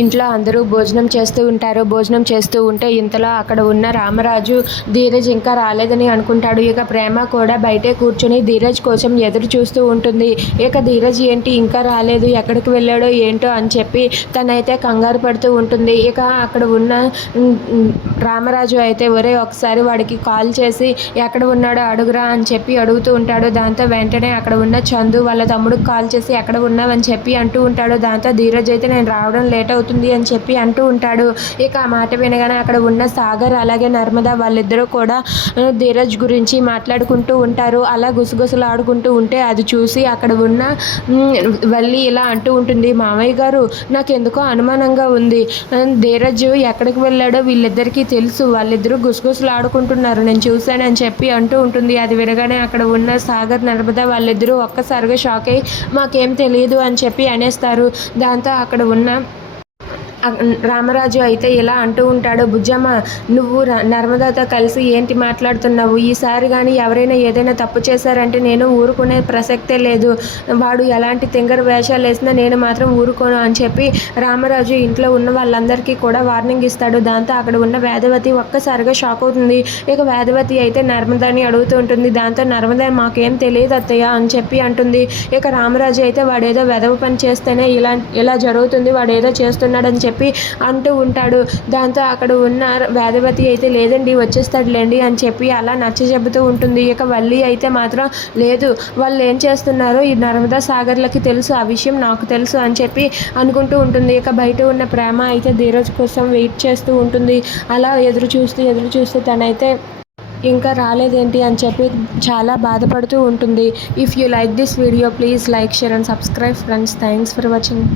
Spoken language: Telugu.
ఇంట్లో అందరూ భోజనం చేస్తూ ఉంటారు. భోజనం చేస్తూ ఉంటే ఇంతలో అక్కడ ఉన్న రామరాజు ధీరజ్ ఇంకా రాలేదని అనుకుంటాడు. ఇక ప్రేమ కూడా బయటే కూర్చొని ధీరజ్ కోసం ఎదురు చూస్తూ ఉంటుంది. ఇక ధీరజ్ ఏంటి ఇంకా రాలేదు, ఎక్కడికి వెళ్ళాడో ఏంటో అని చెప్పి తనైతే కంగారు పడుతూ ఉంటుంది. ఇక అక్కడ ఉన్న రామరాజు అయితే ఒకసారి వాడికి కాల్ చేసి ఎక్కడ ఉన్నాడో అడుగురా అని చెప్పి అడుగుతూ ఉంటాడు. దాంతో వెంటనే అక్కడ ఉన్న చందు వాళ్ళ తమ్ముడికి కాల్ చేసి ఎక్కడ ఉన్నావని చెప్పి అంటూ ఉంటాడు. దాంతో ధీరజ్ అయితే నేను రావడం లేట్ అవుతుంది అని చెప్పి అంటూ ఉంటాడు. ఇక ఆ మాట వినగానే అక్కడ ఉన్న సాగర్ అలాగే నర్మద వాళ్ళిద్దరూ కూడా ధీరజ్ గురించి మాట్లాడుకుంటూ ఉంటారు. అలా గుసగుసలు ఆడుకుంటూ ఉంటే అది చూసి అక్కడ ఉన్న వల్లి ఇలా అంటూ ఉంటుంది, మామయ్య గారు నాకెందుకో అనుమానంగా ఉంది, ధీరజ్ ఎక్కడికి వెళ్ళాడో వీళ్ళిద్దరికీ తెలుసు, వాళ్ళిద్దరూ గుసగుసలు ఆడుకుంటున్నారు, నేను చూశానని చెప్పి అంటూ ఉంటుంది. అది వినగానే అక్కడ ఉన్న సాగర్ నర్మద వాళ్ళిద్దరూ ఒక్కసారిగా షాక్ అయ్యి మాకేం తెలియదు అని చెప్పి అనేస్తారు. దాంతో అక్కడ ఉన్న రామరాజు అయితే ఇలా అంటూ ఉంటాడు, బుజ్జమ్మ నువ్వు నర్మదాతో కలిసి ఏంటి మాట్లాడుతున్నావు, ఈసారి కానీ ఎవరైనా ఏదైనా తప్పు చేశారంటే నేను ఊరుకునే ప్రసక్తే లేదు, వాడు ఎలాంటి తింగర వేషాలు వేసినా నేను మాత్రం ఊరుకోను అని చెప్పి రామరాజు ఇంట్లో ఉన్న వాళ్ళందరికీ కూడా వార్నింగ్ ఇస్తాడు. దాంతో అక్కడ ఉన్న వేదవతి ఒక్కసారిగా షాక్ అవుతుంది. ఇక వేదవతి అయితే నర్మదాని అడుగుతూ ఉంటుంది. దాంతో నర్మదా మాకేం తెలియదు అత్తయ్య అని చెప్పి అంటుంది. ఇక రామరాజు అయితే వాడేదో వెధవ పని చేస్తేనే ఇలా జరుగుతుంది, వాడేదో చేస్తున్నాడని చెప్పి అంటూ ఉంటాడు. దాంతో అక్కడ ఉన్న వేదవతి అయితే లేదండి వచ్చేస్తాడులేండి అని చెప్పి అలా నచ్చజెబుతూ ఉంటుంది. ఇక వల్లి అయితే మాత్రం లేదు, వాళ్ళు ఏం చేస్తున్నారో ఈ నర్మదా సాగర్లకి తెలుసు, ఆ విషయం నాకు తెలుసు అని చెప్పి అనుకుంటూ ఉంటుంది. ఇక బయట ఉన్న ప్రేమ అయితే ధీరజ్ కోసం వెయిట్ చేస్తూ ఉంటుంది. అలా ఎదురు చూస్తూ తనైతే ఇంకా రాలేదేంటి అని చెప్పి చాలా బాధపడుతూ ఉంటుంది. If you like this video please like, share and subscribe friends. Thanks for watching.